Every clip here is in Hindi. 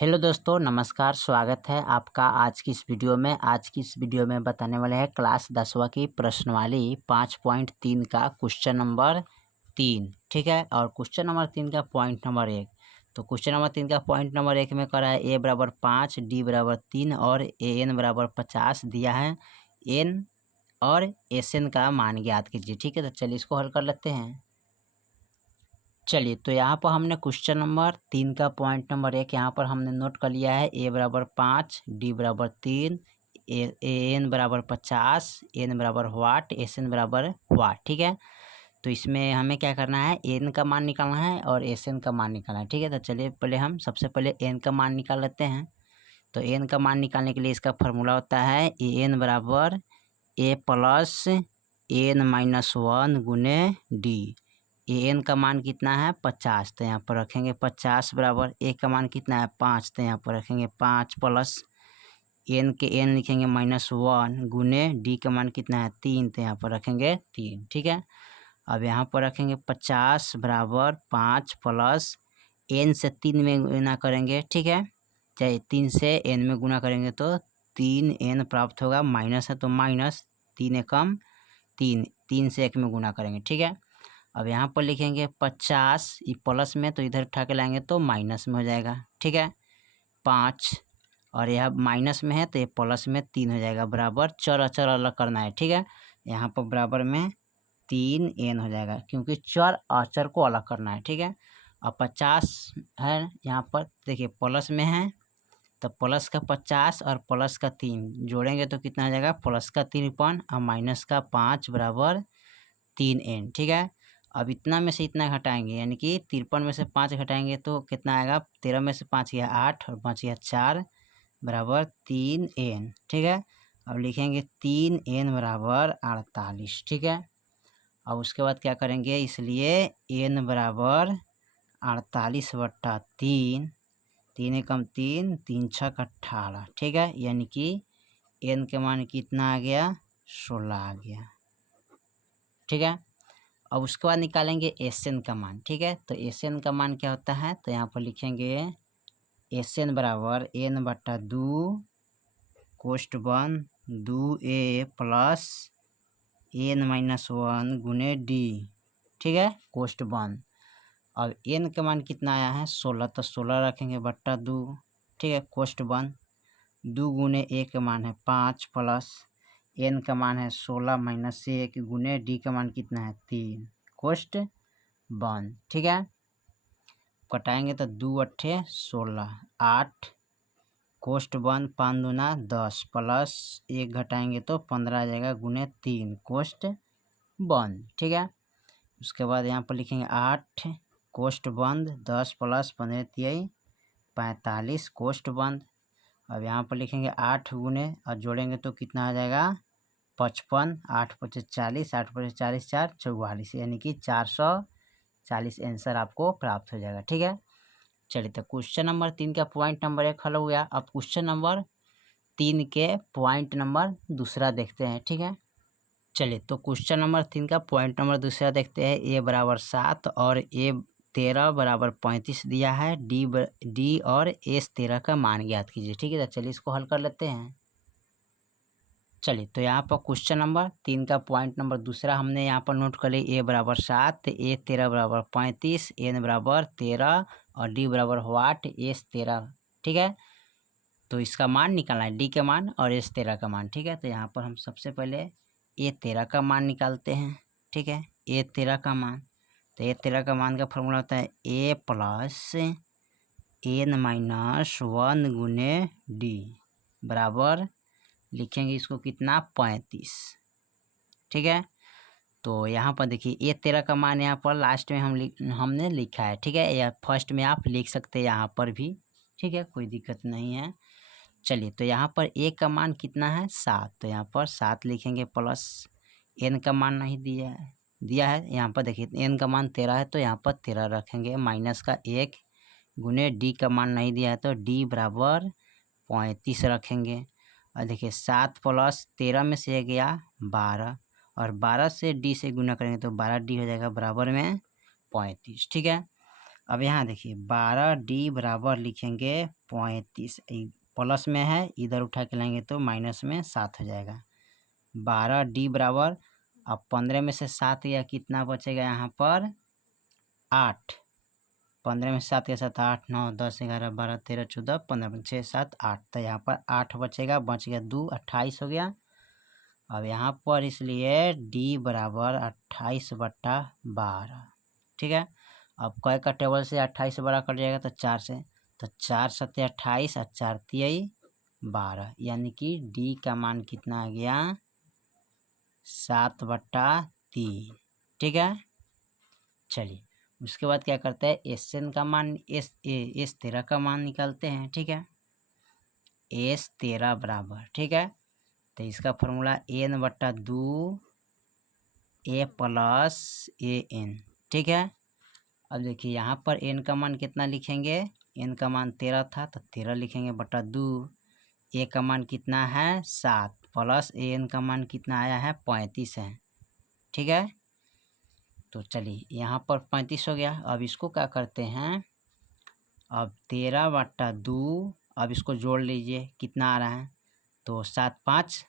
हेलो दोस्तों, नमस्कार। स्वागत है आपका आज की इस वीडियो में। आज की इस वीडियो में बताने वाले हैं क्लास 10वीं की प्रश्नवाली 5.3 का क्वेश्चन नंबर 3। ठीक है, और क्वेश्चन नंबर 3 का पॉइंट नंबर 1। तो क्वेश्चन नंबर 3 का पॉइंट नंबर 1 में करा है a बराबर 5, d बराबर 3 और an बराबर 50 दिया है। n और sn का मान ज्ञात कीजिए। ठीक है, तो चलिए इसको हल कर लेते हैं। चलिए, तो यहाँ पर हमने क्वेश्चन नंबर 3 का पॉइंट नंबर 1 यहाँ पर हमने नोट कर लिया है। a बराबर 5, d बराबर 3, an बराबर 50, n बराबर वाट, sn बराबर वाट। ठीक है, तो इसमें हमें क्या करना है, n का मान निकालना है और sn का मान निकालना है। ठीक है, तो चलिए पहले हम सबसे पहले n का मान निकाल लेते हैं। तो n का मान निकालने के लिए इसका फार्मूला होता है an बराबर a प्लस n माइनस 1 गुने d। an का मान कितना है 50, तो यहाँ पर रखेंगे 50 बराबर a का मान कितना है 5, तो यहाँ पर रखेंगे 5 प्लस n के n लिखेंगे -1 गुने d का मान कितना है 3, तो यहाँ पर रखेंगे 3। ठीक है, अब यहाँ पर रखेंगे 50 बराबर 5 प्लस n से 3 में गुना करेंगे। ठीक है, चाहे 3 से n में गुना करेंगे तो 3n प्राप्त होगा। माइनस है तो माइनस, 3 एकम 3, 3 से 1 में गुना करेंगे। ठीक है, अब यहाँ पर लिखेंगे 50, ये प्लस में तो इधर उठा के लाएंगे तो माइनस में हो जाएगा। ठीक है, 5 और यह माइनस में है तो ये प्लस में 3 हो जाएगा। बराबर चर अचर अलग करना है। ठीक है, यहाँ पर बराबर में 3n हो जाएगा क्योंकि चर अचर को अलग करना है। ठीक है, अब 50 है यहाँ पर, देखिए प्लस में है तो प्लस का 50 और प्लस का 3 जोड़ेंगे तो कितना हो जाएगा, प्लस का 53 और माइनस का 5 बराबर 3n। ठीक है, अब इतना में से इतना घटाएंगे, यानी कि 53 में से 5 घटाएंगे तो कितना आएगा, 13 में से 5 गया 8 और 5 गया 4 बराबर 3n। ठीक है, अब लिखेंगे 3n बराबर 48। ठीक है, अब उसके बाद क्या करेंगे, इसलिए n बराबर 48/3, 3 एकम 3, 3 छक 18। ठीक है, यानी कि n के मान कितना आ गया, 16 आ गया। ठीक है, अब उसके बाद निकालेंगे SN का मान। ठीक है, तो SN का मान क्या होता है, तो यहाँ पर लिखेंगे SN बराबर n/2 कोष्ट one 2a plus n-1 गुने d। ठीक है, कोष्ट वन। अब n का मान कितना आया है 16, तो 16 रखेंगे बट्टा 2। ठीक है, कोष्ट वन 2 गुने a का मान है 5 प्लस n का मान है 16 माइनस 1 गुने d का मान कितना है 3 कोष्ट वन। ठीक है, कटाएंगे तो 2 अट्ठे 16, 8 कोष्ट वन 5 दूना 10 प्लस 1 घटाएंगे तो 15 आ जाएगा गुने 3 कोष्ट वन। ठीक है, उसके बाद यहाँ पर लिखेंगे 8 कोष्ट बंद 10 प्लस 15 3 45 कोष्ट बंद। अब यहाँ पर लिखेंगे 8 गुने और जोड़ेंगे तो कितना आ जाएगा 55, 8 पचे 40, 8 पचे 40 4 44, यानी कि 440 आंसर आपको प्राप्त हो जाएगा। ठीक है, चलिए तो क्वेश्चन नंबर 3 का पॉइंट नंबर 1 हल हो गया। अब क्वेश्चन नंबर 3 के पॉइंट नंबर दूसरा देखते हैं। ठीक है, चलिए तो क्वेश्चन नंबर 3 का पॉइंट नंबर दूसरा देखते हैं। a बराबर 7 और a 13 बराबर 35 दिया है। d और s 13 का मान ज्ञात कीजिए। ठीक है, तो चलिए इसको हल कर लेते हैं। चलिए, तो यहाँ पर क्वेश्चन नंबर 3 का पॉइंट नंबर दूसरा हमने यहाँ पर नोट कर लिया। a बराबर 7, a 13 बराबर 35, n बराबर 13 और d बराबर वाट, s 13। ठीक है, तो इसका मान निकालना है, d का मान और s 13 का मान। ठीक है, तो यहाँ पर हम सबसे पहले a 13 का मान निकालते हैं। ठीक है, a 13 का मान, तो a 13 का मान का फॉर्मूला होता है a प्लस n-1 गुने d बराबर लिखेंगे इसको कितना 35। ठीक है, तो यहाँ पर देखिए a 13 का मान यहाँ पर लास्ट में हमने लिखा है। ठीक है, या फर्स्ट में आप लिख सकते हैं यहाँ पर भी। ठीक है, कोई दिक्कत नहीं है। चलिए, तो यहाँ पर a का मान कितना है 7, तो यहाँ पर 7 लिखेंगे प्लस n का मान नहीं दिया है यहाँ पर देखिए n का मान 13 है तो यहाँ पर 13 रखेंगे, माइनस का 1 गुने d का मान नहीं दिया है तो d बराबर 35 रखेंगे। और देखिए 7 प्लस 13 में से गया 12 और 12 से d से गुना करेंगे तो 12d हो जाएगा बराबर में 35। ठीक है, अब यहाँ देखिए 12D बराबर लिखेंगे 35, प्लस में है इधर उठा के लाएंगे तो माइनस में 7 हो जाएगा। 12D बराबर, अब 15 में से 7 या कितना बचेगा यहाँ पर 8। 15 में 7 के साथ 8 9 10 11 12 13 14 15 6 7 8, तो यहाँ पर 8 बचेगा, बच गया 2 28 हो गया। अब यहाँ पर इसलिए D बराबर 28/12, ठीक है। अब क का टेबल से 28 से बड़ा कट जाएगा तो 4 से, तो 4 सत्ते 28 और 4 तियाई 12, यानी कि D का मान कितना आ गया 7/3, ठीक है। चलिए उसके बाद क्या करते हैं, SN का मान S13 का मान निकालते हैं, ठीक है। S13 बराबर, ठीक है, तो इसका फॉर्मूला N/2 A + AN, ठीक है। अब देखिए यहाँ पर N का मान कितना लिखेंगे, N का मान 13 था तो 13 लिखेंगे बटा 2। A का मान कितना है 7 प्लस AN का मान कितना आया है 35 है, ठीक है। तो चलिए यहाँ पर 35 हो गया। अब इसको क्या करते हैं, अब 13/2, अब इसको जोड़ लीजिए कितना आ रहा है, तो 7 5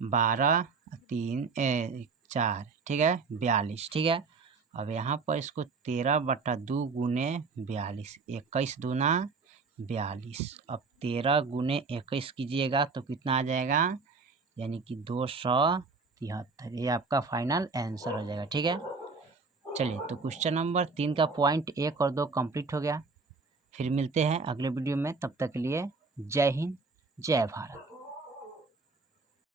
12 3 4, ठीक है 42, ठीक है। अब यहाँ पर इसको 13/2 गुने 42, 21 दूना 42। अब 13 गुने 21 कीजिएगा तो कितना आ जाएगा, यानी कि 273। ये आपका फाइनल आंसर हो जाएगा, ठीक है। चलिए तो क्वेश्चन नंबर 3 का पॉइंट 1 और 2 कंप्लीट हो गया। फिर मिलते हैं अगले वीडियो में, तब तक के लिए जय हिंद जय भारत।